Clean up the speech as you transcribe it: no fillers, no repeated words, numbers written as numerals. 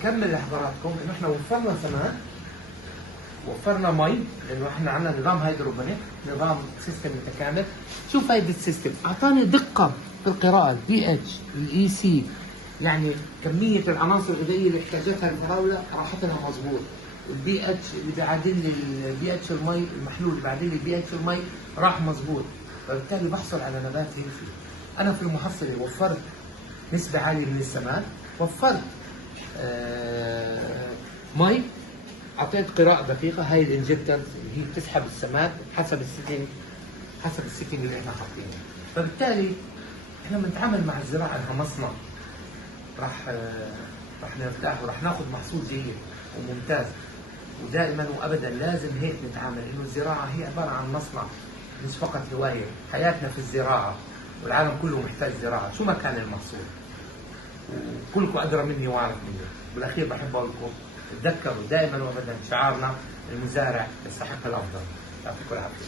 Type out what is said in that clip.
نكمل لحضراتكم انه احنا وفرنا سماد، وفرنا مي، لانه احنا عندنا نظام هيدروبونيك، نظام سيستم متكامل. شو فائده السيستم؟ اعطاني دقه في القراءه، البي اتش، الاي سي، يعني كميه العناصر الغذائيه اللي احتاجتها الفراوله راحتها مضبوط. البي اتش اللي بيعادل لي البي اتش المي المحلول اللي بيعادل لي البي اتش المي راح مضبوط، فبالتالي بحصل على نبات هيلثي. انا في المحصله وفرت نسبه عاليه من السماد، وفرت مي، اعطيت قراءة دقيقة. هاي الانجكترز اللي هي بتسحب السماد حسب السيتنج اللي احنا حاطينه. فبالتالي احنا بنتعامل مع الزراعة انها مصنع، راح نرتاح وراح ناخذ محصول جيد وممتاز. ودائما وابدا لازم هيك نتعامل، انه الزراعة هي عبارة عن مصنع مش فقط هواية. حياتنا في الزراعة، والعالم كله محتاج زراعة شو ما كان المحصول. وكلكم ادرى مني واعرف مني. بالاخير بحب اقول لكم تذكروا دائما وابدا شعارنا: المزارع يستحق الافضل. يعطيكم العافيه.